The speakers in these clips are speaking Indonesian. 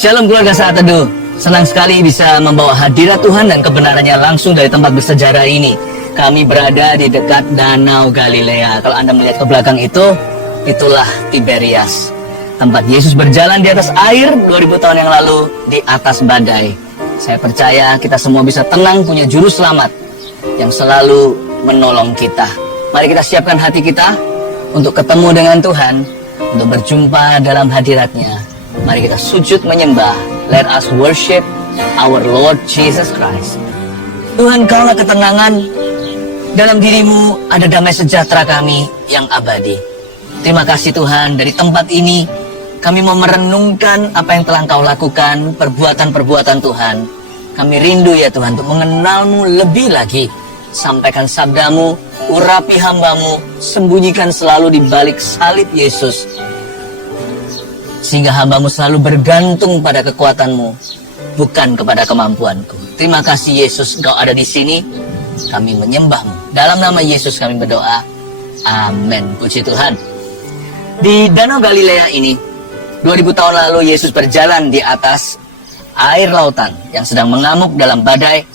Shalom keluarga Saat Teduh. Senang sekali bisa membawa hadirat Tuhan dan kebenarannya langsung dari tempat bersejarah ini. Kami berada di dekat Danau Galilea. Kalau Anda melihat ke belakang itu, itulah Tiberias. Tempat Yesus berjalan di atas air 2000 tahun yang lalu di atas badai. Saya percaya kita semua bisa tenang punya juru selamat yang selalu menolong kita. Mari kita siapkan hati kita untuk ketemu dengan Tuhan, untuk berjumpa dalam hadiratnya. Mari kita sujud menyembah. Let us worship our Lord Jesus Christ. Tuhan, Kaulah ketenangan. Dalam dirimu ada damai sejahtera kami yang abadi. Terima kasih Tuhan, dari tempat ini kami mau merenungkan apa yang telah Engkau lakukan, perbuatan-perbuatan Tuhan. Kami rindu ya Tuhan untuk mengenalmu lebih lagi. Sampaikan sabdamu, urapi hambamu, sembunyikan selalu di balik salib Yesus. Sehingga hambamu selalu bergantung pada kekuatanmu, bukan kepada kemampuanku. Terima kasih Yesus, Engkau ada di sini. Kami menyembahmu. Dalam nama Yesus kami berdoa. Amin. Puji Tuhan. Di Danau Galilea ini, 2000 tahun lalu Yesus berjalan di atas air lautan yang sedang mengamuk dalam badai.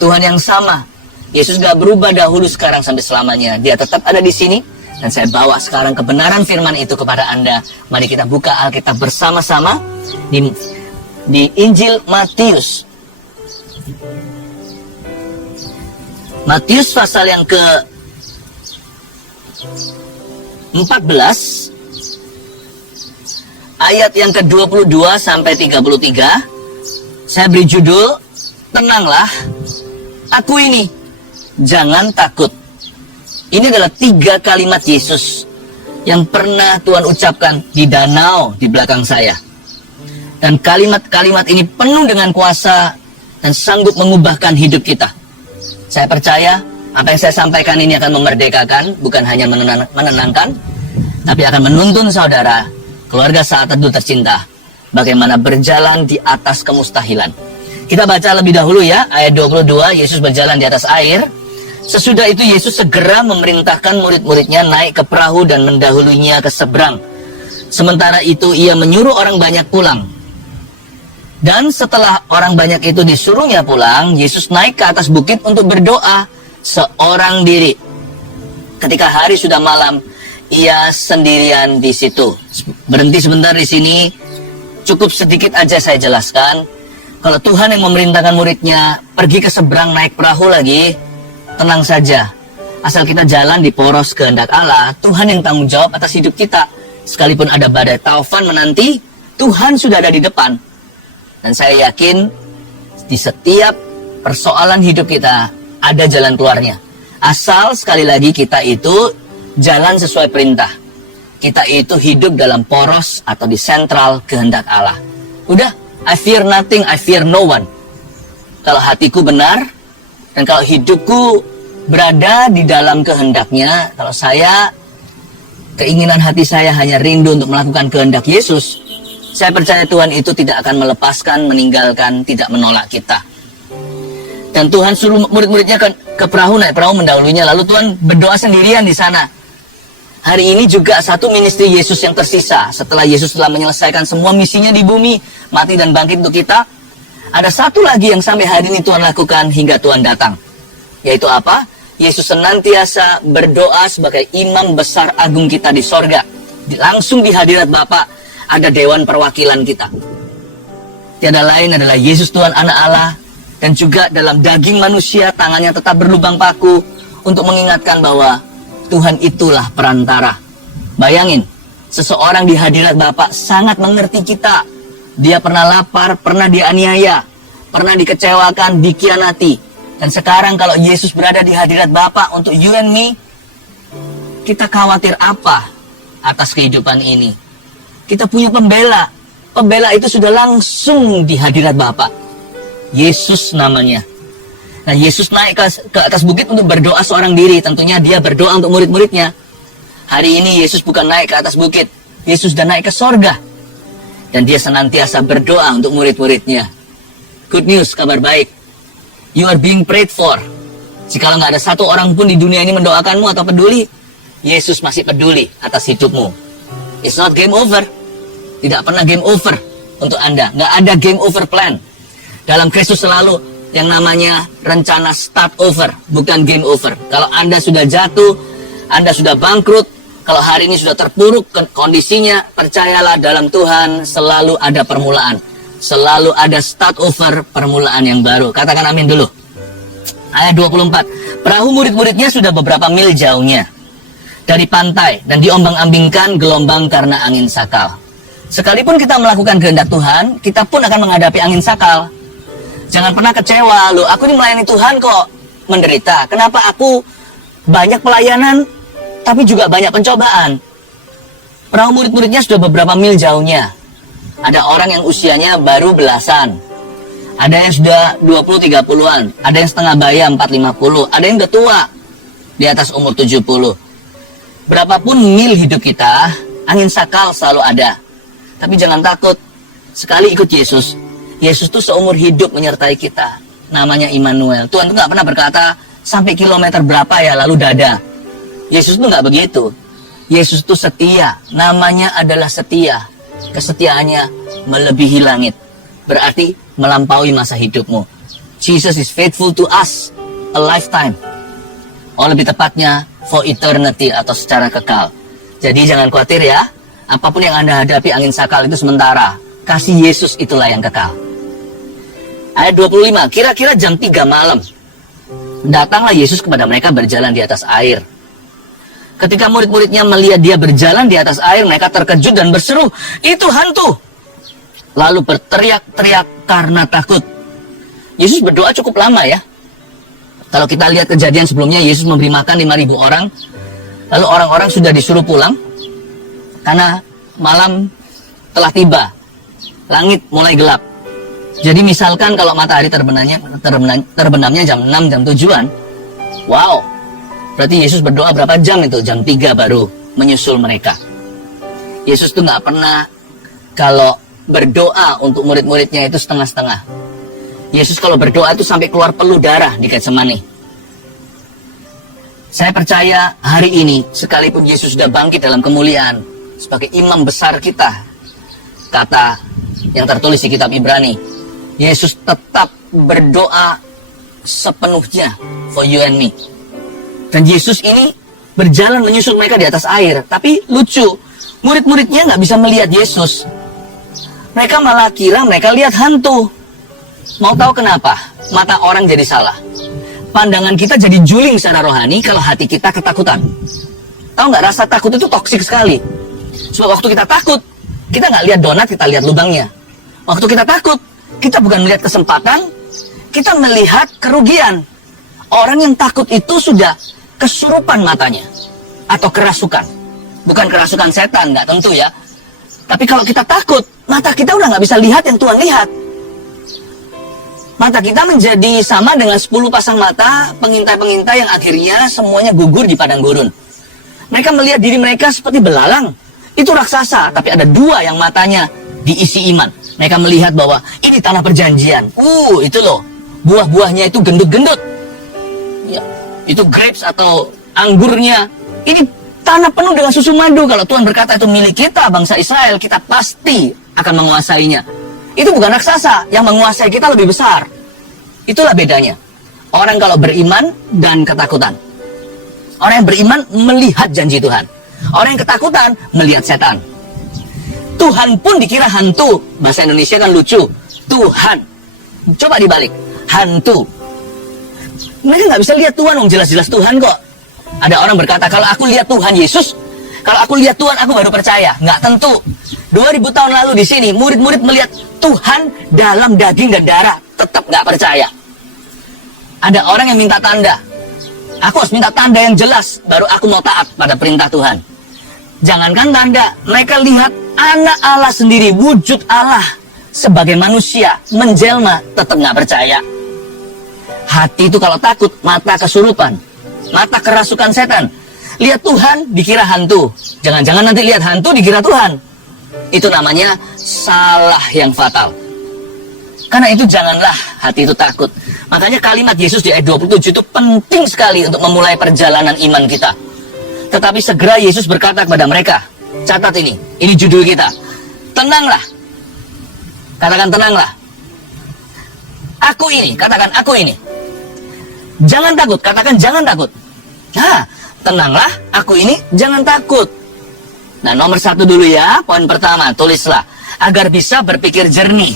Tuhan yang sama. Yesus gak berubah dahulu, sekarang, sampai selamanya. Dia tetap ada di sini. Dan saya bawa sekarang kebenaran firman itu kepada Anda. Mari kita buka Alkitab bersama-sama di Injil Matius. Matius pasal yang ke-14, ayat yang ke-22 sampai 33. Saya beri judul, Tenanglah, Aku ini, jangan takut. Ini adalah 3 kalimat Yesus yang pernah Tuhan ucapkan di danau di belakang saya. Dan kalimat-kalimat ini penuh dengan kuasa dan sanggup mengubahkan hidup kita. Saya percaya apa yang saya sampaikan ini akan memerdekakan, bukan hanya menenangkan, tapi akan menuntun saudara, keluarga Saat Teduh tercinta, bagaimana berjalan di atas kemustahilan. Kita baca lebih dahulu ya, ayat 22, Yesus berjalan di atas air. Sesudah itu Yesus segera memerintahkan murid-muridnya naik ke perahu dan mendahulunya ke seberang. Sementara itu ia menyuruh orang banyak pulang. Dan setelah orang banyak itu disuruhnya pulang, Yesus naik ke atas bukit untuk berdoa seorang diri. Ketika hari sudah malam, ia sendirian di situ. Berhenti sebentar di sini. Cukup sedikit aja saya jelaskan. Kalau Tuhan yang memerintahkan muridnya pergi ke seberang naik perahu lagi, tenang saja. Asal kita jalan di poros kehendak Allah, Tuhan yang tanggung jawab atas hidup kita. Sekalipun ada badai taufan menanti, Tuhan sudah ada di depan. Dan saya yakin di setiap persoalan hidup kita ada jalan keluarnya. Asal sekali lagi kita itu jalan sesuai perintah. Kita itu hidup dalam poros atau di sentral kehendak Allah. Udah, I fear nothing, I fear no one. Kalau hatiku benar, dan kalau hidupku berada di dalam kehendaknya, kalau keinginan hati saya hanya rindu untuk melakukan kehendak Yesus, saya percaya Tuhan itu tidak akan melepaskan, meninggalkan, tidak menolak kita. Dan Tuhan suruh murid-muridnya ke perahu, naik perahu mendahulunya, lalu Tuhan berdoa sendirian di sana. Hari ini juga satu ministry Yesus yang tersisa. Setelah Yesus telah menyelesaikan semua misinya di bumi, mati dan bangkit untuk kita, ada satu lagi yang sampai hari ini Tuhan lakukan hingga Tuhan datang. Yaitu apa? Yesus senantiasa berdoa sebagai imam besar agung kita di sorga. Langsung di hadirat Bapa ada dewan perwakilan kita. Tiada lain adalah Yesus Tuhan Anak Allah. Dan juga dalam daging manusia tangannya tetap berlubang paku untuk mengingatkan bahwa Tuhan itulah perantara. Bayangin, seseorang di hadirat Bapa sangat mengerti kita. Dia pernah lapar, pernah dianiaya, pernah dikecewakan, dikhianati. Dan sekarang kalau Yesus berada di hadirat Bapa untuk you and me, kita khawatir apa atas kehidupan ini? Kita punya pembela. Pembela itu sudah langsung di hadirat Bapa. Yesus namanya. Nah, Yesus naik ke atas bukit untuk berdoa seorang diri. Tentunya dia berdoa untuk murid-muridnya. Hari ini Yesus bukan naik ke atas bukit. Yesus sudah naik ke sorga. Dan dia senantiasa berdoa untuk murid-muridnya. Good news, kabar baik. You are being prayed for. Jikalau nggak ada satu orang pun di dunia ini mendoakanmu atau peduli, Yesus masih peduli atas hidupmu. It's not game over. Tidak pernah game over. untuk Anda. Nggak ada game over plan. Dalam Kristus selalu yang namanya rencana start over, bukan game over. Kalau Anda sudah jatuh, Anda sudah bangkrut, kalau hari ini sudah terpuruk kondisinya, percayalah dalam Tuhan selalu ada permulaan. Selalu ada start over, permulaan yang baru. Katakan amin dulu. Ayat 24. Perahu murid-muridnya sudah beberapa mil jauhnya dari pantai dan diombang-ambingkan gelombang karena angin sakal. Sekalipun kita melakukan kehendak Tuhan, kita pun akan menghadapi angin sakal. Jangan pernah kecewa, loh aku ini melayani Tuhan kok menderita. Kenapa aku banyak pelayanan, tapi juga banyak pencobaan? Perahu murid-muridnya sudah beberapa mil jauhnya. Ada orang yang usianya baru belasan. Ada yang sudah 20-30-an. Ada yang setengah bayam 40-50. Ada yang udah tua, di atas umur 70. Berapapun mil hidup kita, angin sakal selalu ada. Tapi jangan takut, sekali ikut Yesus, Yesus tuh seumur hidup menyertai kita. Namanya Immanuel. Tuhan tuh gak pernah berkata, sampai kilometer berapa ya lalu dada. Yesus tuh gak begitu. Yesus tuh setia. Namanya adalah setia. Kesetiaannya melebihi langit. Berarti melampaui masa hidupmu. Jesus is faithful to us a lifetime. Oh, lebih tepatnya for eternity atau secara kekal. Jadi jangan khawatir ya. Apapun yang Anda hadapi, angin sakal itu sementara. Kasih Yesus itulah yang kekal. Ayat 25, kira-kira jam 3 malam. Datanglah Yesus kepada mereka berjalan di atas air. Ketika murid-muridnya melihat dia berjalan di atas air, mereka terkejut dan berseru, itu hantu. Lalu berteriak-teriak karena takut. Yesus berdoa cukup lama ya. Kalau kita lihat kejadian sebelumnya, Yesus memberi makan 5.000 orang. Lalu orang-orang sudah disuruh pulang. Karena malam telah tiba. Langit mulai gelap. Jadi misalkan kalau matahari terbenamnya jam 6, jam 7-an. Wow. Berarti Yesus berdoa berapa jam itu? Jam 3 baru menyusul mereka. Yesus tuh gak pernah kalau berdoa untuk murid-muridnya itu setengah-setengah. Yesus kalau berdoa itu sampai keluar peluh darah di Getsemani. Saya percaya hari ini, sekalipun Yesus sudah bangkit dalam kemuliaan, sebagai imam besar kita, kata yang tertulis di kitab Ibrani, Yesus tetap berdoa sepenuhnya for you and me. Dan Yesus ini berjalan menyusul mereka di atas air. Tapi lucu, murid-muridnya nggak bisa melihat Yesus. Mereka malah kira mereka lihat hantu. Mau tahu kenapa? Mata orang jadi salah. Pandangan kita jadi juling secara rohani kalau hati kita ketakutan. Tahu nggak, rasa takut itu toksik sekali. Sebab waktu kita takut, kita nggak lihat donat, kita lihat lubangnya. Waktu kita takut, kita bukan melihat kesempatan, kita melihat kerugian. Orang yang takut itu sudah kesurupan matanya. Atau kerasukan. Bukan kerasukan setan, nggak tentu ya. Tapi kalau kita takut, mata kita udah nggak bisa lihat yang Tuhan lihat. Mata kita menjadi sama dengan 10 pasang mata pengintai-pengintai yang akhirnya semuanya gugur di padang gurun. Mereka melihat diri mereka seperti belalang. Itu raksasa, tapi ada 2 yang matanya diisi iman. Mereka melihat bahwa ini tanah perjanjian. Itu loh, buah-buahnya itu gendut-gendut. Ya, itu grapes atau anggurnya. Ini tanah penuh dengan susu madu. Kalau Tuhan berkata itu milik kita, bangsa Israel, kita pasti akan menguasainya. Itu bukan raksasa, yang menguasai kita lebih besar. Itulah bedanya. Orang kalau beriman dan ketakutan. Orang yang beriman melihat janji Tuhan. Orang yang ketakutan melihat setan. Tuhan pun dikira hantu. Bahasa Indonesia kan lucu. Tuhan. Coba dibalik. Hantu. Mereka nggak bisa lihat Tuhan, jelas-jelas Tuhan kok. Ada orang berkata, kalau aku lihat Tuhan Yesus, kalau aku lihat Tuhan, aku baru percaya. Nggak tentu. 2000 tahun lalu di sini, murid-murid melihat Tuhan dalam daging dan darah, tetap nggak percaya. Ada orang yang minta tanda. Aku harus minta tanda yang jelas, baru aku mau taat pada perintah Tuhan. Jangankan tanda, mereka lihat anak Allah sendiri, wujud Allah sebagai manusia, menjelma, tetap nggak percaya. Hati itu kalau takut, mata kesurupan, mata kerasukan setan. Lihat Tuhan, dikira hantu. Jangan-jangan nanti lihat hantu, dikira Tuhan. Itu namanya salah yang fatal. Karena itu janganlah hati itu takut. Makanya kalimat Yesus di ayat 27 itu penting sekali untuk memulai perjalanan iman kita. Tetapi segera Yesus berkata kepada mereka, catat ini judul kita. Tenanglah. Katakan tenanglah. Aku ini, katakan aku ini. Jangan takut, katakan jangan takut. Nah, tenanglah, aku ini, jangan takut. Nah, nomor 1 dulu ya, poin pertama, tulislah. Agar bisa berpikir jernih.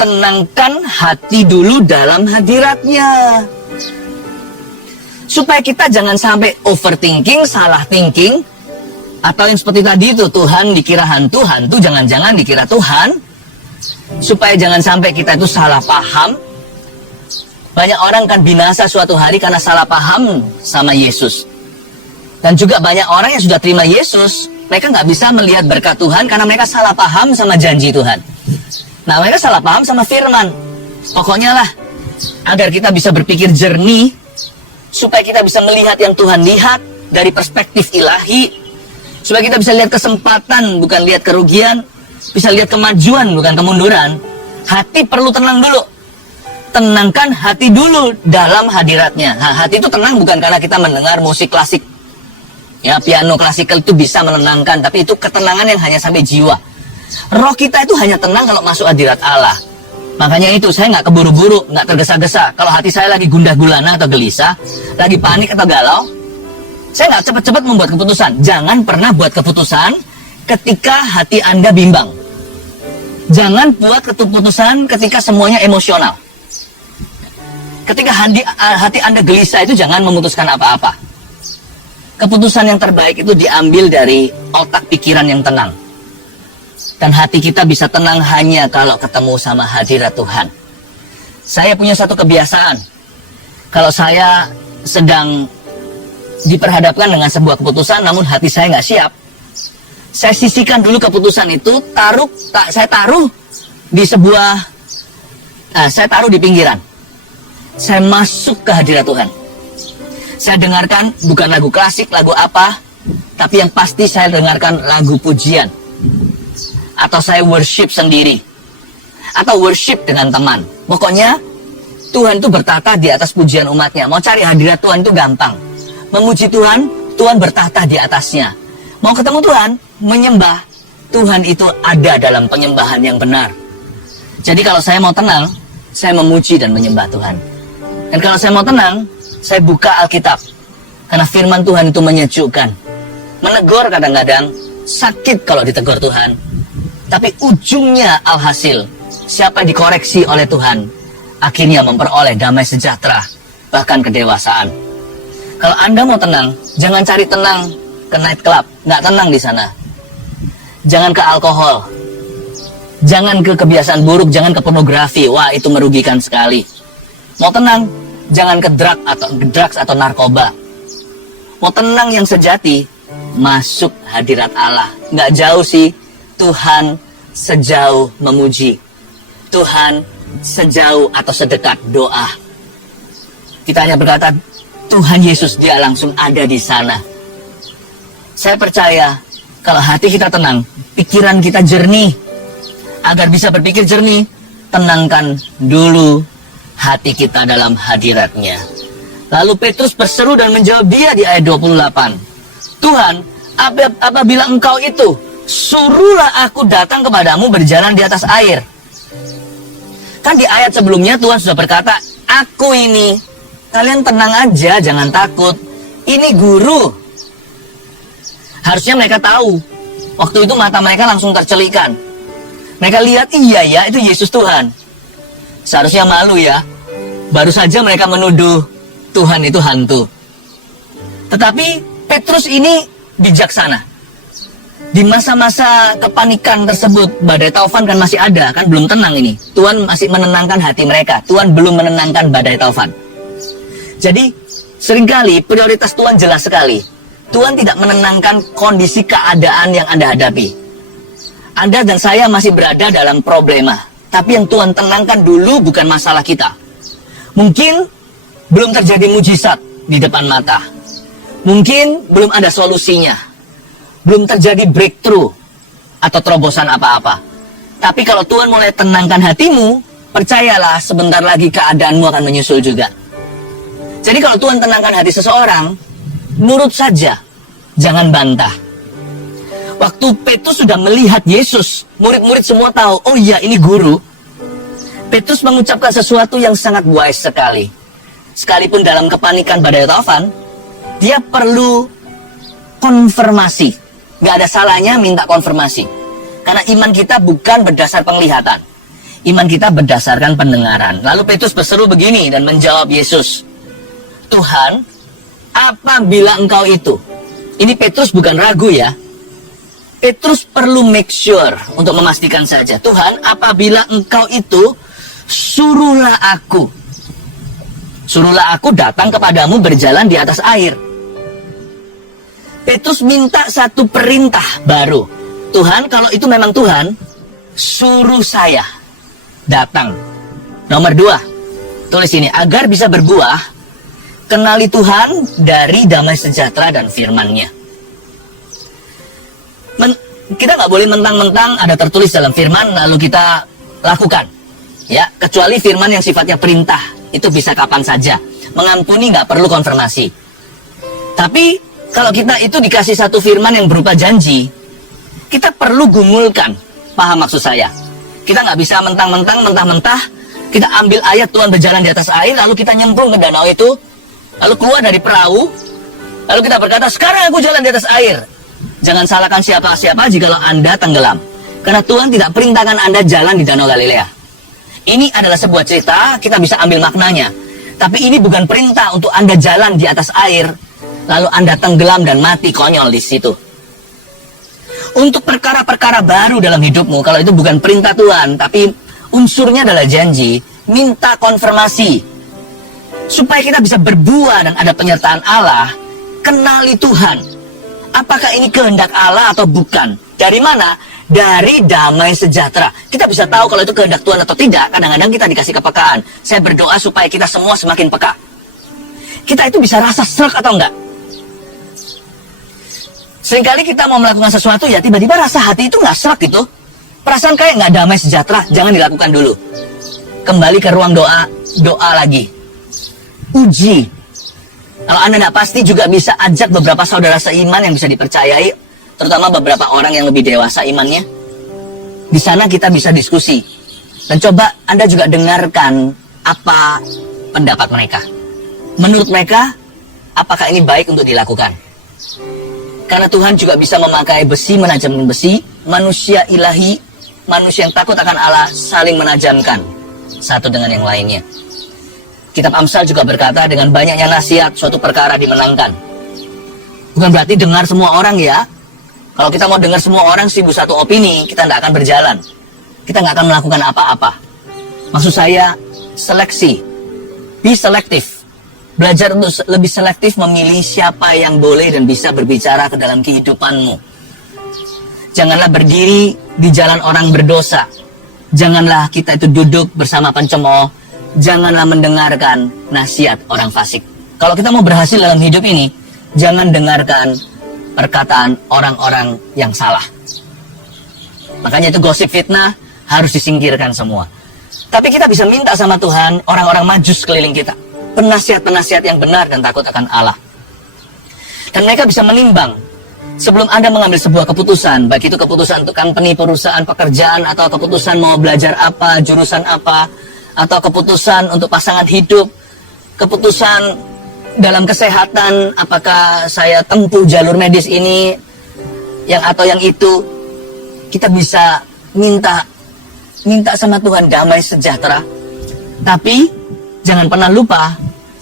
Tenangkan hati dulu dalam hadiratnya. Supaya kita jangan sampai overthinking, salah thinking. Atau yang seperti tadi itu, Tuhan dikira hantu, hantu jangan-jangan dikira Tuhan. Supaya jangan sampai kita itu salah paham. Banyak orang kan binasa suatu hari karena salah paham sama Yesus. Dan juga banyak orang yang sudah terima Yesus, mereka nggak bisa melihat berkat Tuhan karena mereka salah paham sama janji Tuhan. Nah, mereka salah paham sama firman. Pokoknya lah, agar kita bisa berpikir jernih, supaya kita bisa melihat yang Tuhan lihat dari perspektif ilahi, supaya kita bisa lihat kesempatan, bukan lihat kerugian, bisa lihat kemajuan, bukan kemunduran. Hati perlu tenang dulu. Tenangkan hati dulu dalam hadiratnya. Nah, hati itu tenang bukan karena kita mendengar musik klasik. Ya, piano klasikal itu bisa menenangkan, tapi itu ketenangan yang hanya sampai jiwa. Roh kita itu hanya tenang kalau masuk hadirat Allah. Makanya itu, saya nggak keburu-buru, nggak tergesa-gesa. Kalau hati saya lagi gundah gulana atau gelisah, lagi panik atau galau, saya nggak cepat-cepat membuat keputusan. Jangan pernah buat keputusan ketika hati Anda bimbang. Jangan buat keputusan ketika semuanya emosional. Ketika hati Anda gelisah itu jangan memutuskan apa-apa. Keputusan yang terbaik itu diambil dari otak pikiran yang tenang. Dan hati kita bisa tenang hanya kalau ketemu sama hadirat Tuhan. Saya punya satu kebiasaan. Kalau saya sedang diperhadapkan dengan sebuah keputusan, namun hati saya nggak siap, saya sisihkan dulu keputusan itu, saya taruh di saya taruh di pinggiran. Saya masuk ke hadirat Tuhan. Saya dengarkan bukan lagu klasik, lagu apa, tapi yang pasti saya dengarkan lagu pujian. Atau saya worship sendiri. Atau worship dengan teman. Pokoknya, Tuhan itu bertata di atas pujian umatnya. Mau cari hadirat Tuhan itu gampang. Memuji Tuhan, Tuhan bertata di atasnya. Mau ketemu Tuhan, menyembah, Tuhan itu ada dalam penyembahan yang benar. Jadi kalau saya mau tenang, saya memuji dan menyembah Tuhan. Dan kalau saya mau tenang, saya buka Alkitab. Karena firman Tuhan itu menyejukkan. Menegur kadang-kadang, sakit kalau ditegur Tuhan. Tapi ujungnya alhasil, siapa yang dikoreksi oleh Tuhan, akhirnya memperoleh damai sejahtera, bahkan kedewasaan. Kalau Anda mau tenang, jangan cari tenang ke night club. Nggak tenang di sana. Jangan ke alkohol. Jangan ke kebiasaan buruk, jangan ke pornografi. Wah, itu merugikan sekali. Mau tenang, jangan ke drugs atau narkoba. Mau tenang yang sejati, masuk hadirat Allah. Nggak jauh sih, Tuhan sejauh memuji. Tuhan sejauh atau sedekat doa. Kita hanya berkata, Tuhan Yesus, dia langsung ada di sana. Saya percaya, kalau hati kita tenang, pikiran kita jernih. Agar bisa berpikir jernih, tenangkan dulu hati kita dalam hadiratnya. Lalu Petrus berseru dan menjawab dia di ayat 28. Tuhan, apabila engkau itu, suruhlah aku datang kepadamu berjalan di atas air. Kan di ayat sebelumnya Tuhan sudah berkata, aku ini, kalian tenang aja, jangan takut. Ini guru. Harusnya mereka tahu. Waktu itu mata mereka langsung tercelikan. Mereka lihat, iya ya, itu Yesus Tuhan. Seharusnya malu ya. Baru saja mereka menuduh Tuhan itu hantu. Tetapi Petrus ini bijaksana. Di masa-masa kepanikan tersebut, badai taufan kan masih ada, kan belum tenang ini. Tuhan masih menenangkan hati mereka. Tuhan belum menenangkan badai taufan. Jadi, seringkali prioritas Tuhan jelas sekali. Tuhan tidak menenangkan kondisi keadaan yang Anda hadapi. Anda dan saya masih berada dalam problema. Tapi yang Tuhan tenangkan dulu bukan masalah kita. Mungkin belum terjadi mujizat di depan mata. Mungkin belum ada solusinya. Belum terjadi breakthrough atau terobosan apa-apa. Tapi kalau Tuhan mulai tenangkan hatimu, percayalah sebentar lagi keadaanmu akan menyusul juga. Jadi kalau Tuhan tenangkan hati seseorang, nurut saja, jangan bantah. Waktu Petrus sudah melihat Yesus, murid-murid semua tahu, oh iya ini guru. Petrus mengucapkan sesuatu yang sangat wise sekali. Sekalipun dalam kepanikan badai taufan, dia perlu konfirmasi. Gak ada salahnya minta konfirmasi. Karena iman kita bukan berdasar penglihatan. Iman kita berdasarkan pendengaran. Lalu Petrus berseru begini dan menjawab Yesus, Tuhan, apabila engkau itu. Ini Petrus bukan ragu ya. Petrus perlu make sure untuk memastikan saja. Tuhan, apabila engkau itu, suruhlah aku. Suruhlah aku datang kepadamu berjalan di atas air. Petrus minta satu perintah baru. Tuhan, kalau itu memang Tuhan, suruh saya datang. Nomor 2, tulis ini, agar bisa berbuah, kenali Tuhan dari damai sejahtera dan firman-Nya. Kita nggak boleh mentang-mentang ada tertulis dalam firman lalu kita lakukan, ya, kecuali firman yang sifatnya perintah, itu bisa kapan saja. Mengampuni nggak perlu konfirmasi. Tapi kalau kita itu dikasih satu firman yang berupa janji, kita perlu gumulkan. Paham maksud saya? Kita nggak bisa mentah-mentah kita ambil ayat Tuhan berjalan di atas air, lalu kita nyemplung ke danau itu, lalu keluar dari perahu, lalu kita berkata, sekarang aku jalan di atas air. Jangan salahkan siapa-siapa jikalau Anda tenggelam. Karena Tuhan tidak perintahkan Anda jalan di Danau Galilea. Ini adalah sebuah cerita, kita bisa ambil maknanya. Tapi ini bukan perintah untuk Anda jalan di atas air, lalu Anda tenggelam dan mati konyol di situ. Untuk perkara-perkara baru dalam hidupmu, kalau itu bukan perintah Tuhan, tapi unsurnya adalah janji, minta konfirmasi. Supaya kita bisa berbuah dan ada penyertaan Allah, kenali Tuhan. Apakah ini kehendak Allah atau bukan? Dari mana? Dari damai sejahtera. Kita bisa tahu kalau itu kehendak Tuhan atau tidak. Kadang-kadang kita dikasih kepekaan. Saya berdoa supaya kita semua semakin peka. Kita itu bisa rasa serak atau enggak? Seringkali kita mau melakukan sesuatu ya tiba-tiba rasa hati itu nggak serak gitu. Perasaan kayak nggak damai sejahtera. Jangan dilakukan dulu. Kembali ke ruang doa. Doa lagi. Uji. Kalau Anda tidak pasti juga bisa ajak beberapa saudara seiman yang bisa dipercayai, terutama beberapa orang yang lebih dewasa imannya. Di sana kita bisa diskusi. Dan coba Anda juga dengarkan apa pendapat mereka. Menurut mereka, apakah ini baik untuk dilakukan? Karena Tuhan juga bisa memakai besi menajamkan besi, manusia ilahi, manusia yang takut akan Allah saling menajamkan satu dengan yang lainnya. Kitab Amsal juga berkata, dengan banyaknya nasihat suatu perkara dimenangkan. Bukan berarti dengar semua orang ya. Kalau kita mau dengar semua orang 1001 opini, kita tidak akan berjalan. Kita nggak akan melakukan apa-apa. Maksud saya, seleksi. Be selektif. Belajar untuk lebih selektif memilih siapa yang boleh dan bisa berbicara ke dalam kehidupanmu. Janganlah berdiri di jalan orang berdosa. Janganlah kita itu duduk bersama pencemooh. Janganlah mendengarkan nasihat orang fasik. Kalau kita mau berhasil dalam hidup ini, jangan dengarkan perkataan orang-orang yang salah. Makanya itu gosip fitnah harus disingkirkan semua. Tapi kita bisa minta sama Tuhan orang-orang maju sekeliling kita. Penasihat-penasihat yang benar dan takut akan Allah. Dan mereka bisa menimbang sebelum Anda mengambil sebuah keputusan, baik itu keputusan untuk company, perusahaan, pekerjaan, atau keputusan mau belajar apa, jurusan apa, atau keputusan untuk pasangan hidup, keputusan dalam kesehatan, apakah saya tempuh jalur medis ini, yang atau yang itu, kita bisa minta sama Tuhan damai sejahtera. Tapi jangan pernah lupa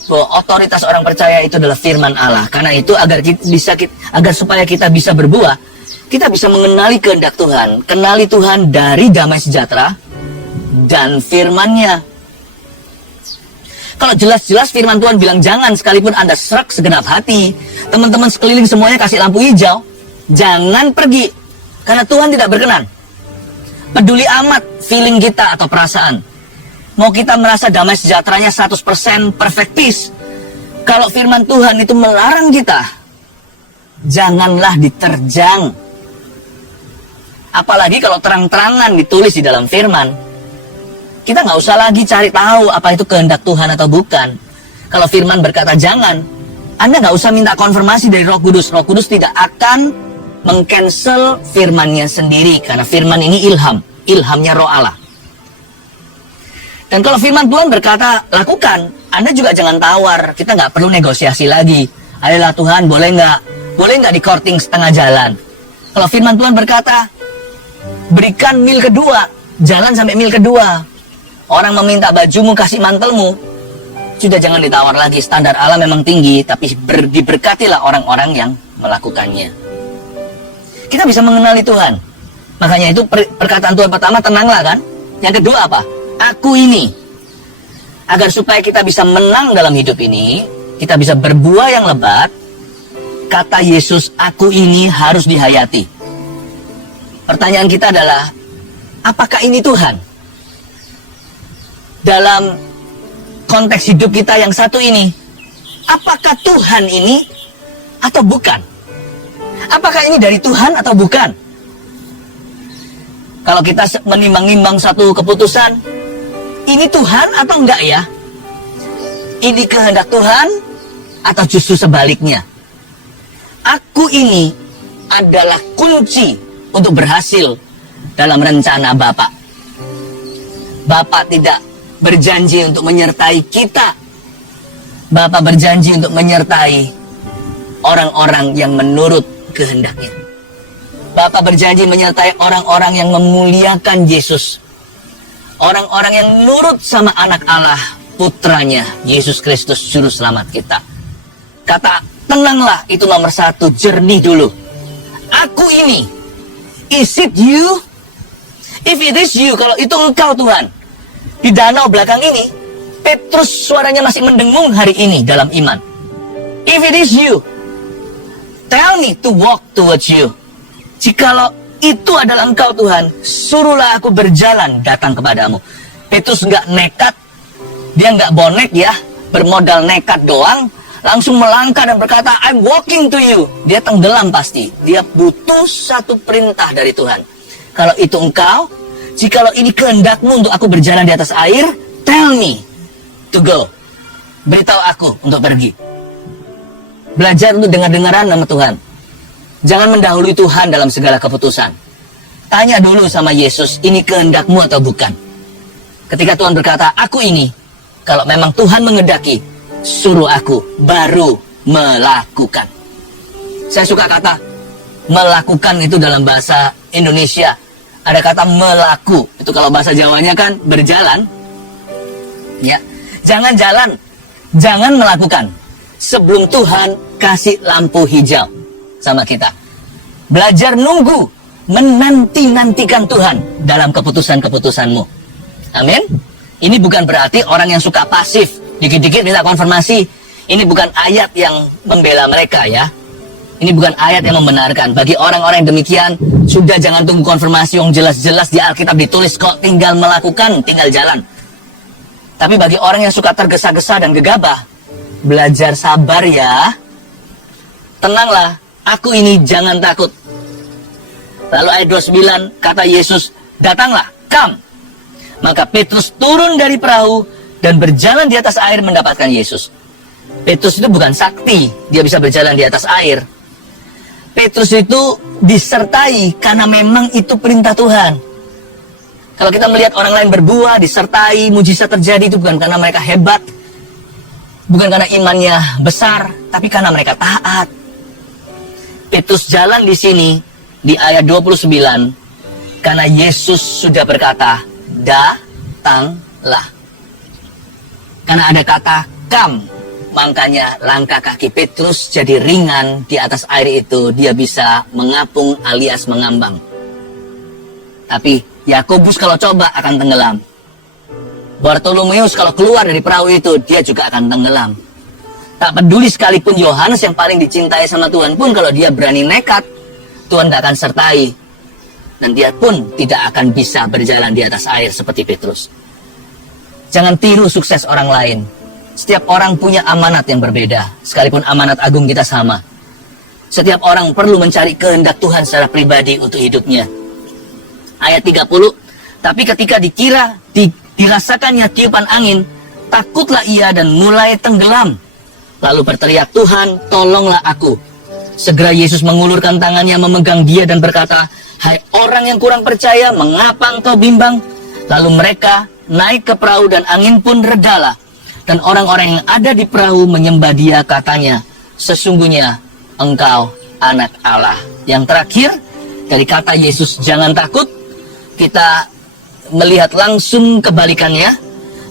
bahwa otoritas orang percaya itu adalah firman Allah. Karena itu agar supaya kita bisa berbuah, kita bisa mengenali kehendak Tuhan, kenali Tuhan dari damai sejahtera dan firman-Nya. Kalau jelas-jelas firman Tuhan bilang jangan, sekalipun Anda serak segenap hati, teman-teman sekeliling semuanya kasih lampu hijau, jangan pergi, karena Tuhan tidak berkenan. Peduli amat feeling kita atau perasaan. Mau kita merasa damai sejahteranya 100% perfect peace, kalau firman Tuhan itu melarang kita, janganlah diterjang. Apalagi kalau terang-terangan ditulis di dalam firman, kita nggak usah lagi cari tahu apa itu kehendak Tuhan atau bukan. Kalau firman berkata jangan, Anda nggak usah minta konfirmasi dari Roh Kudus. Roh Kudus tidak akan mengcancel firman-Nya sendiri, karena firman ini ilhamnya Roh Allah. Dan kalau firman Tuhan berkata lakukan, Anda juga jangan tawar. Kita nggak perlu negosiasi lagi. Ayolah Tuhan, boleh nggak di courting setengah jalan. Kalau firman Tuhan berkata berikan mil kedua, jalan sampai mil kedua. Orang meminta bajumu, kasih mantelmu, sudah jangan ditawar lagi. Standar Allah memang tinggi, tapi diberkatilah orang-orang yang melakukannya. Kita bisa mengenali Tuhan. Makanya itu perkataan Tuhan pertama, tenanglah kan. Yang kedua apa? Aku ini. Agar supaya kita bisa menang dalam hidup ini, kita bisa berbuah yang lebat, kata Yesus, aku ini harus dihayati. Pertanyaan kita adalah, apakah ini Tuhan? Dalam konteks hidup kita yang satu ini, apakah Tuhan ini atau bukan? Apakah ini dari Tuhan atau bukan? Kalau kita menimbang-nimbang satu keputusan, ini Tuhan atau enggak ya? Ini kehendak Tuhan atau justru sebaliknya? Aku ini adalah kunci untuk berhasil dalam rencana Bapak. Bapak tidak berjanji untuk menyertai kita. Bapak berjanji untuk menyertai orang-orang yang menurut kehendaknya. Bapak berjanji menyertai orang-orang yang memuliakan Yesus. Orang-orang yang nurut sama anak Allah, putranya, Yesus Kristus, Juru Selamat kita. Kata, tenanglah, itu nomor satu, jernih dulu. Aku ini, is it you? If it is you, kalau itu engkau Tuhan. Di danau belakang ini, Petrus suaranya masih mendengung hari ini dalam iman. If it is you, tell me to walk towards you. Jikalau itu adalah engkau Tuhan, suruhlah aku berjalan datang kepadamu. Petrus nggak nekat, dia nggak bonek ya, bermodal nekat doang, langsung melangkah dan berkata, I'm walking to you. Dia tenggelam pasti, dia butuh satu perintah dari Tuhan. Kalau itu engkau, jikalau ini kehendakmu untuk aku berjalan di atas air, tell me to go. Beritahu aku untuk pergi. Belajar untuk dengar-dengaran nama Tuhan. Jangan mendahului Tuhan dalam segala keputusan. Tanya dulu sama Yesus, ini kehendakmu atau bukan? Ketika Tuhan berkata, aku ini, kalau memang Tuhan mengendaki, suruh aku, baru melakukan. Saya suka kata, melakukan itu dalam bahasa Indonesia. Ada kata melaku, itu kalau bahasa Jawanya kan berjalan. Ya, jangan jalan, jangan melakukan. Sebelum Tuhan kasih lampu hijau sama kita. Belajar nunggu, menanti-nantikan Tuhan dalam keputusan-keputusanmu. Amin. Ini bukan berarti orang yang suka pasif, dikit-dikit minta konfirmasi. Ini bukan ayat yang membela mereka ya. Ini bukan ayat yang membenarkan. Bagi orang-orang yang demikian, sudah jangan tunggu konfirmasi yang jelas-jelas di Alkitab ditulis kok, tinggal melakukan, tinggal jalan. Tapi bagi orang yang suka tergesa-gesa dan gegabah, belajar sabar ya. Tenanglah, aku ini jangan takut. Lalu ayat 29 kata Yesus, datanglah, come. Maka Petrus turun dari perahu dan berjalan di atas air mendapatkan Yesus. Petrus itu bukan sakti, dia bisa berjalan di atas air. Petrus itu disertai karena memang itu perintah Tuhan. Kalau kita melihat orang lain berbuah, disertai, mujizat terjadi, itu bukan karena mereka hebat, bukan karena imannya besar, tapi karena mereka taat. Petrus jalan di sini di ayat 29 karena Yesus sudah berkata, datanglah. Karena ada kata come, makanya langkah kaki Petrus jadi ringan di atas air itu, dia bisa mengapung alias mengambang. Tapi Yakobus kalau coba akan tenggelam. Bartolomeus kalau keluar dari perahu itu, dia juga akan tenggelam. Tak peduli sekalipun Yohanes yang paling dicintai sama Tuhan pun, kalau dia berani nekat, Tuhan gak akan sertai. Dan dia pun tidak akan bisa berjalan di atas air seperti Petrus. Jangan tiru sukses orang lain. Setiap orang punya amanat yang berbeda, sekalipun amanat agung kita sama. Setiap orang perlu mencari kehendak Tuhan secara pribadi untuk hidupnya. Ayat 30, tapi ketika dirasakannya tiupan angin, takutlah ia dan mulai tenggelam. Lalu berteriak, Tuhan, tolonglah aku. Segera Yesus mengulurkan tangannya memegang dia dan berkata, "Hai orang yang kurang percaya, mengapa engkau bimbang?" Lalu mereka naik ke perahu dan angin pun redalah. Dan orang-orang yang ada di perahu menyembah dia, katanya, "Sesungguhnya engkau anak Allah." Yang terakhir, dari kata Yesus jangan takut, kita melihat langsung kebalikannya.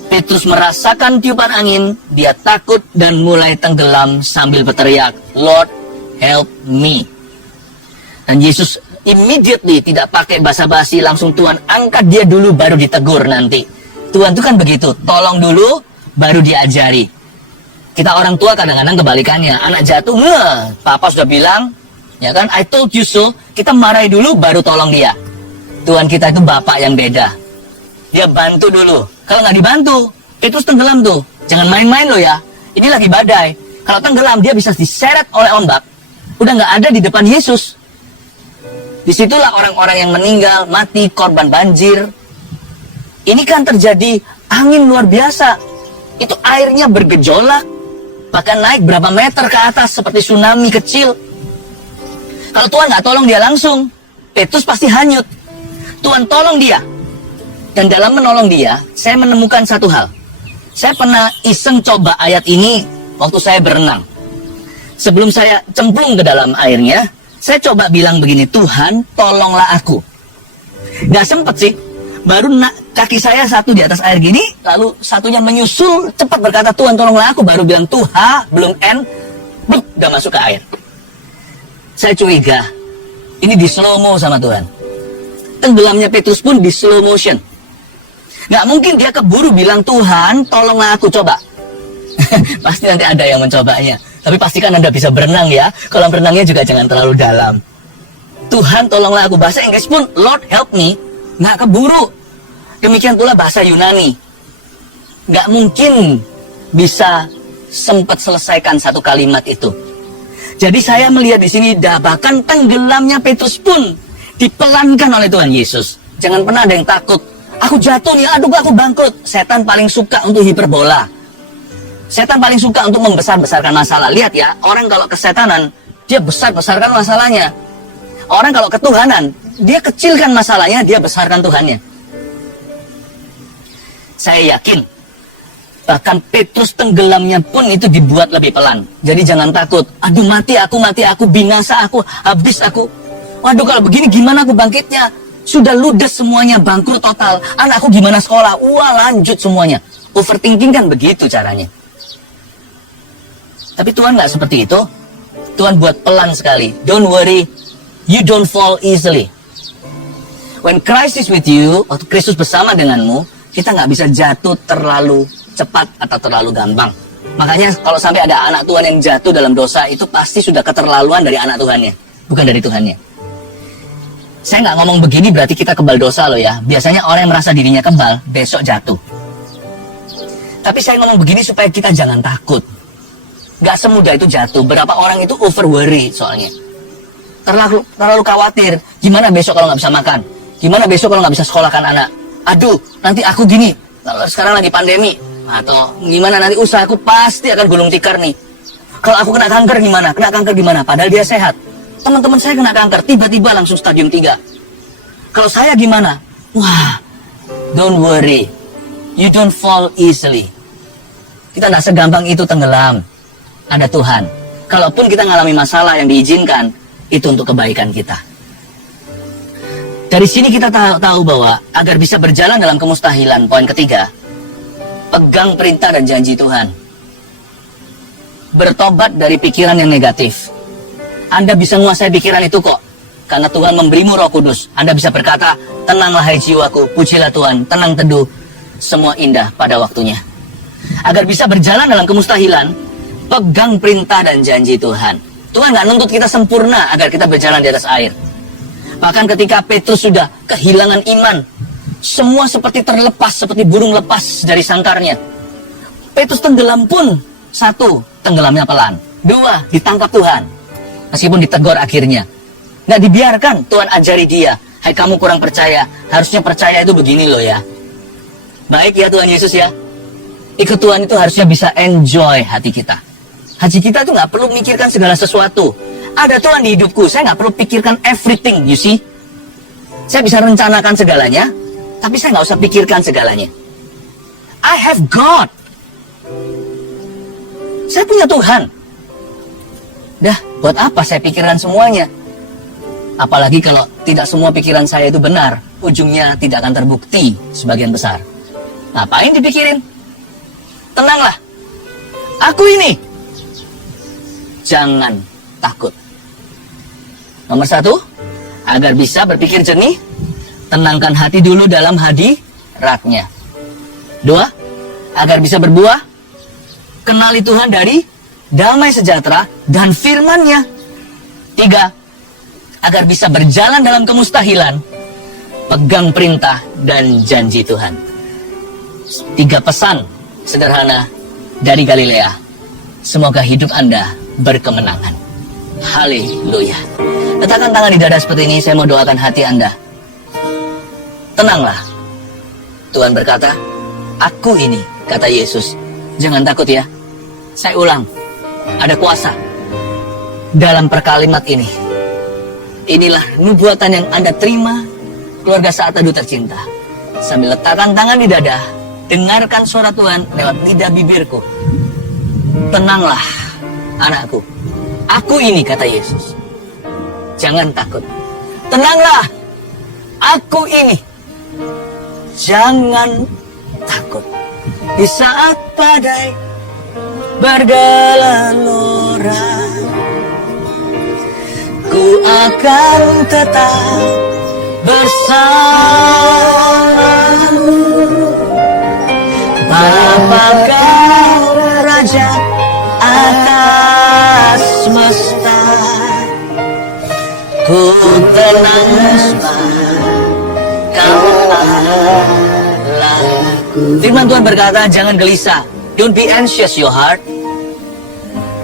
Petrus merasakan tiupan angin, dia takut dan mulai tenggelam sambil berteriak, "Lord, help me." Dan Yesus immediately, tidak pakai basa-basi, langsung Tuhan angkat dia dulu baru ditegur nanti. Tuhan itu kan begitu, tolong dulu baru diajari. Kita orang tua kadang-kadang kebalikannya, anak jatuh, papa sudah bilang, ya kan, I told you so, kita marahi dulu baru tolong dia. Tuhan kita itu bapak yang beda. Dia bantu dulu. Kalau nggak dibantu, itu tenggelam tuh. Jangan main-main loh ya. Ini lagi badai. Kalau tenggelam, dia bisa diseret oleh ombak. Udah nggak ada di depan Yesus. Disitulah orang-orang yang meninggal, mati, korban banjir. Ini kan terjadi angin luar biasa. Itu airnya bergejolak. Bahkan naik berapa meter ke atas seperti tsunami kecil. Kalau Tuhan nggak tolong dia langsung, Petrus pasti hanyut. Tuhan tolong dia. Dan dalam menolong dia, saya menemukan satu hal. Saya pernah iseng coba ayat ini waktu saya berenang. Sebelum saya cemplung ke dalam airnya, saya coba bilang begini, "Tuhan, tolonglah aku." Nggak sempet sih. Baru kaki saya satu di atas air gini, lalu satunya menyusul, cepat berkata, "Tuhan, tolonglah aku." Baru bilang Tuhan, belum N, udah masuk ke air. Saya curiga, ini di slow-mo sama Tuhan. Tenggelamnya Petrus pun di slow motion. Nggak mungkin dia keburu bilang, "Tuhan, tolonglah aku." Coba. Pasti nanti ada yang mencobanya. Tapi pastikan Anda bisa berenang ya. Kolam renangnya juga jangan terlalu dalam. "Tuhan, tolonglah aku." Bahasa Inggris pun, "Lord, help me." Nggak keburu. Demikian pula bahasa Yunani. Nggak mungkin bisa sempat selesaikan satu kalimat itu. Jadi saya melihat di sini, bahkan tenggelamnya Petrus pun dipelankan oleh Tuhan Yesus. Jangan pernah ada yang takut. "Aku jatuh nih, aduh aku bangkrut." Setan paling suka untuk hiperbola. Setan paling suka untuk membesar-besarkan masalah. Lihat ya, orang kalau kesetanan, dia besar-besarkan masalahnya. Orang kalau ketuhanan, dia kecilkan masalahnya, dia besarkan Tuhannya. Saya yakin, bahkan Petrus tenggelamnya pun itu dibuat lebih pelan. Jadi jangan takut. "Aduh mati aku, binasa aku, habis aku. Waduh kalau begini gimana aku bangkitnya? Sudah ludes semuanya, bangkrut total. Anakku gimana sekolah? Wah lanjut semuanya." Overthinking kan begitu caranya. Tapi Tuhan nggak seperti itu. Tuhan buat pelan sekali. Don't worry, you don't fall easily. When Christ is with you, waktu Kristus bersama denganmu, kita nggak bisa jatuh terlalu cepat atau terlalu gampang. Makanya kalau sampai ada anak Tuhan yang jatuh dalam dosa, itu pasti sudah keterlaluan dari anak Tuhannya, bukan dari Tuhannya. Saya nggak ngomong begini berarti kita kebal dosa loh ya. Biasanya orang yang merasa dirinya kebal, besok jatuh. Tapi saya ngomong begini supaya kita jangan takut. Nggak semudah itu jatuh. Berapa orang itu over worry soalnya. Terlalu khawatir. Gimana besok kalau nggak bisa makan? Gimana besok kalau nggak bisa sekolahkan anak? Aduh, nanti aku gini. Kalau sekarang lagi pandemi. Atau gimana nanti usahaku pasti akan gulung tikar nih. Kalau aku kena kanker gimana? Kena kanker gimana? Padahal dia sehat. Teman-teman saya kena kanker, tiba-tiba langsung stadium 3. Kalau saya gimana? Wah, don't worry. You don't fall easily. Kita tidak segampang itu tenggelam. Ada Tuhan. Kalaupun kita mengalami masalah yang diizinkan, itu untuk kebaikan kita. Dari sini kita tahu bahwa agar bisa berjalan dalam kemustahilan, poin ketiga, pegang perintah dan janji Tuhan. Bertobat dari pikiran yang negatif. Anda bisa menguasai pikiran itu kok. Karena Tuhan memberimu Roh Kudus. Anda bisa berkata, "Tenanglah hai jiwaku, pujilah Tuhan, tenang teduh, semua indah pada waktunya." Agar bisa berjalan dalam kemustahilan, pegang perintah dan janji Tuhan. Tuhan nggak nuntut kita sempurna agar kita berjalan di atas air. Bahkan ketika Petrus sudah kehilangan iman, semua seperti terlepas, seperti burung lepas dari sangkarnya. Petrus tenggelam pun, satu, tenggelamnya pelan. Dua, ditangkap Tuhan. Meskipun ditegur akhirnya. Nggak dibiarkan, Tuhan ajari dia. "Hai kamu kurang percaya, harusnya percaya itu begini loh ya." Baik ya Tuhan Yesus ya. Ikut Tuhan itu harusnya bisa enjoy hati kita. Hati kita itu nggak perlu memikirkan segala sesuatu. Ada Tuhan di hidupku. Saya nggak perlu pikirkan everything, you see. Saya bisa rencanakan segalanya, tapi saya nggak usah pikirkan segalanya. I have God. Saya punya Tuhan. Dah, buat apa saya pikirkan semuanya? Apalagi kalau tidak semua pikiran saya itu benar, ujungnya tidak akan terbukti sebagian besar. Ngapain dipikirin? Tenanglah. Aku ini. Jangan takut. Nomor 1, agar bisa berpikir jernih, tenangkan hati dulu dalam hadiratnya. 2, agar bisa berbuah, kenali Tuhan dari damai sejahtera dan firman-Nya. 3, agar bisa berjalan dalam kemustahilan, pegang perintah dan janji Tuhan. 3 pesan sederhana dari Galilea. Semoga hidup Anda berkemenangan. Haleluya. Letakkan tangan di dada seperti ini, saya mau doakan hati Anda. Tenanglah. Tuhan berkata, aku ini, kata Yesus. Jangan takut ya. Saya ulang, ada kuasa dalam perkalimat ini. Inilah nubuatan yang Anda terima, keluarga Saat Teduh tercinta. Sambil letakkan tangan di dada, dengarkan suara Tuhan lewat lidah bibirku. Tenanglah, anakku. Aku ini, kata Yesus. Jangan takut. Tenanglah. Aku ini. Jangan takut. Di saat badai bergelora, ku akan tetap bersamamu. Bapakah Raja atas semesta, ku tenang sebab Kau Allahku. Firman Tuhan berkata, jangan gelisah. Don't be anxious your heart.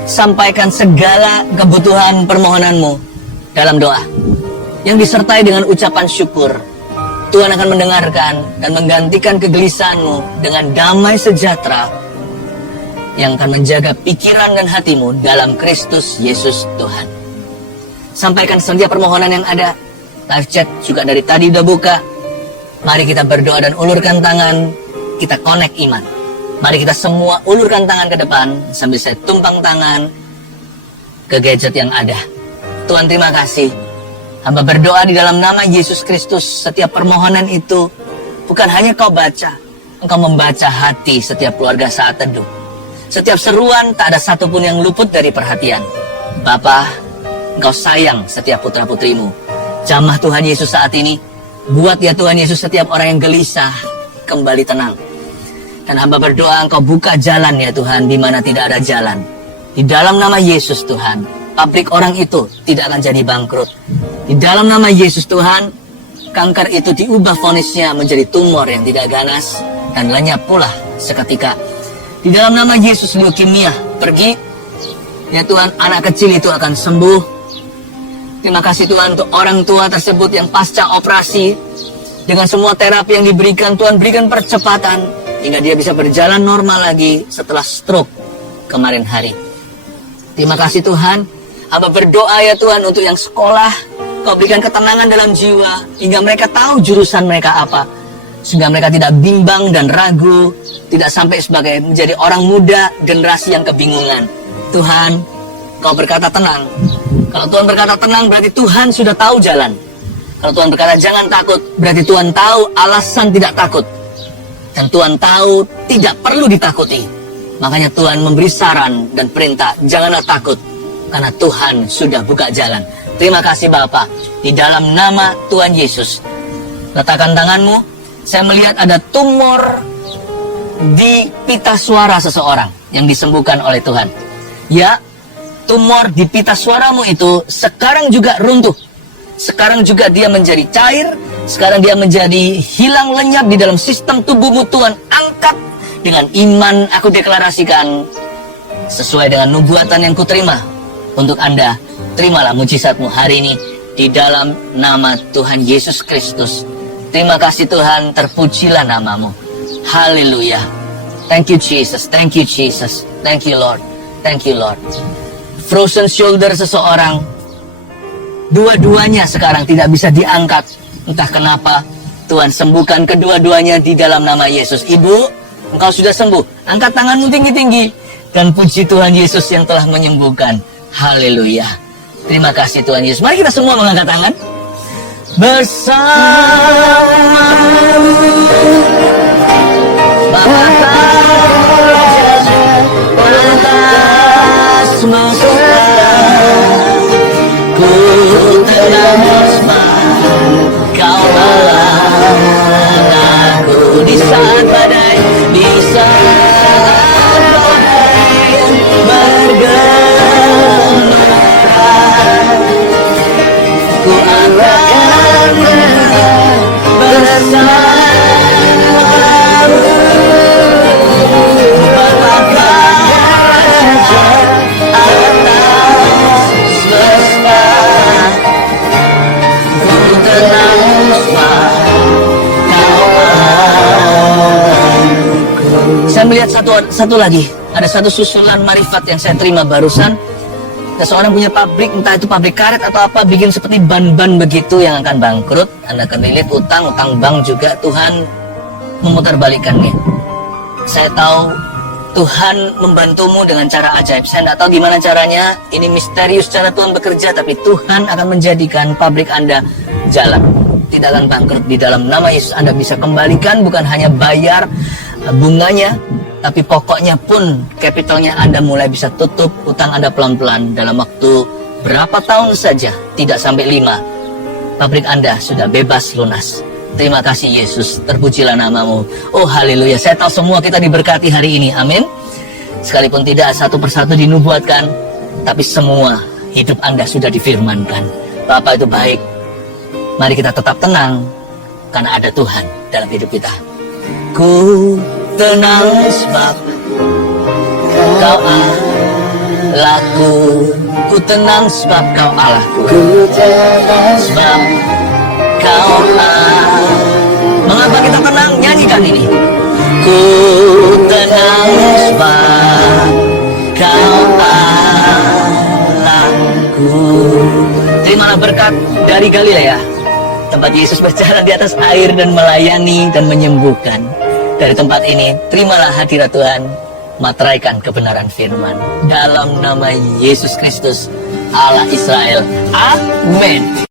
Sampaikan segala kebutuhan permohonanmu dalam doa yang disertai dengan ucapan syukur. Tuhan akan mendengarkan dan menggantikan kegelisahanmu dengan damai sejahtera yang akan menjaga pikiran dan hatimu dalam Kristus Yesus Tuhan. Sampaikan setiap permohonan yang ada. Live chat juga dari tadi udah buka. Mari kita berdoa dan ulurkan tangan. Kita connect iman. Mari kita semua ulurkan tangan ke depan sambil saya tumpang tangan ke gadget yang ada. Tuhan, terima kasih. Hamba berdoa di dalam nama Yesus Kristus. Setiap permohonan itu bukan hanya kau baca. Engkau membaca hati setiap keluarga Saat Teduh. Setiap seruan tak ada satupun yang luput dari perhatian. Bapa, Engkau sayang setiap putra-putrimu. Jamah Tuhan Yesus saat ini. Buat ya Tuhan Yesus setiap orang yang gelisah kembali tenang. Dan hamba berdoa Engkau buka jalan ya Tuhan di mana tidak ada jalan. Di dalam nama Yesus Tuhan, pabrik orang itu tidak akan jadi bangkrut. Di dalam nama Yesus Tuhan, kanker itu diubah vonisnya menjadi tumor yang tidak ganas dan lenyap pula seketika. Di dalam nama Yesus, leukemia pergi. Ya Tuhan, anak kecil itu akan sembuh. Terima kasih Tuhan untuk orang tua tersebut yang pasca operasi. Dengan semua terapi yang diberikan, Tuhan berikan percepatan hingga dia bisa berjalan normal lagi setelah stroke kemarin hari. Terima kasih Tuhan. Hamba berdoa ya Tuhan untuk yang sekolah. Kau berikan ketenangan dalam jiwa hingga mereka tahu jurusan mereka apa. Sehingga mereka tidak bimbang dan ragu. Tidak sampai sebagai menjadi orang muda generasi yang kebingungan. Tuhan, Kau berkata tenang. Kalau Tuhan berkata tenang, berarti Tuhan sudah tahu jalan. Kalau Tuhan berkata jangan takut, berarti Tuhan tahu alasan tidak takut. Dan Tuhan tahu tidak perlu ditakuti. Makanya Tuhan memberi saran dan perintah, janganlah takut. Karena Tuhan sudah buka jalan. Terima kasih Bapa. Di dalam nama Tuhan Yesus. Letakkan tanganmu. Saya melihat ada tumor di pita suara seseorang yang disembuhkan oleh Tuhan. Ya, tumor di pita suaramu itu sekarang juga runtuh. Sekarang juga dia menjadi cair. Sekarang dia menjadi hilang lenyap di dalam sistem tubuhmu. Tuhan angkat dengan iman. Aku deklarasikan sesuai dengan nubuatan yang kuterima untuk Anda. Terimalah mujizatmu hari ini di dalam nama Tuhan Yesus Kristus. Terima kasih Tuhan, terpujilah namamu. Haleluya. Thank you Jesus, thank you Jesus, thank you Lord, thank you Lord. Frozen shoulder seseorang Dua-duanya sekarang tidak bisa diangkat. Entah kenapa Tuhan sembuhkan kedua-duanya di dalam nama Yesus. Ibu, engkau sudah sembuh. Angkat tanganmu tinggi-tinggi. Dan puji Tuhan Yesus yang telah menyembuhkan. Haleluya. Terima kasih Tuhan Yesus. Mari kita semua mengangkat tangan. Bersamamu Bapa atas semesta, ku tenang sebab Kau Allah aku di saat badai, di saat badai bergerak, ku akan bersamamu. Saya melihat satu lagi, ada satu susulan marifat yang saya terima barusan. Seseorang punya pabrik, entah itu pabrik karet atau apa, bikin seperti ban-ban begitu yang akan bangkrut. Anda akan lilit utang bank juga, Tuhan memutarbalikkannya. Saya tahu Tuhan membantumu dengan cara ajaib. Saya tidak tahu gimana caranya, ini misterius cara Tuhan bekerja, tapi Tuhan akan menjadikan pabrik Anda jalan. Tidak akan bangkrut. Di dalam nama Yesus Anda bisa kembalikan, bukan hanya bayar bunganya, tapi pokoknya pun kapitalnya Anda mulai bisa tutup utang Anda pelan-pelan. Dalam waktu berapa tahun saja, tidak sampai 5, pabrik Anda sudah bebas lunas. Terima kasih Yesus, terpujilah namamu. Oh haleluya, saya tahu semua kita diberkati hari ini, amin. Sekalipun tidak satu persatu dinubuatkan, tapi semua hidup Anda sudah difirmankan. Bapa itu baik. Mari kita tetap tenang, karena ada Tuhan dalam hidup kita. Ku tenang sebab Kau Allahku, ku tenang sebab Kau Allahku, sebab Kau Allah. Mengapa kita tenang? Nyanyikan ini. Ku tenang sebab Kau Allahku. Terimalah berkat dari Galilea, tempat Yesus berjalan di atas air dan melayani dan menyembuhkan. Dari tempat ini, terimalah hadirat Tuhan, materaikan kebenaran firman. Dalam nama Yesus Kristus, Allah Israel. Amin.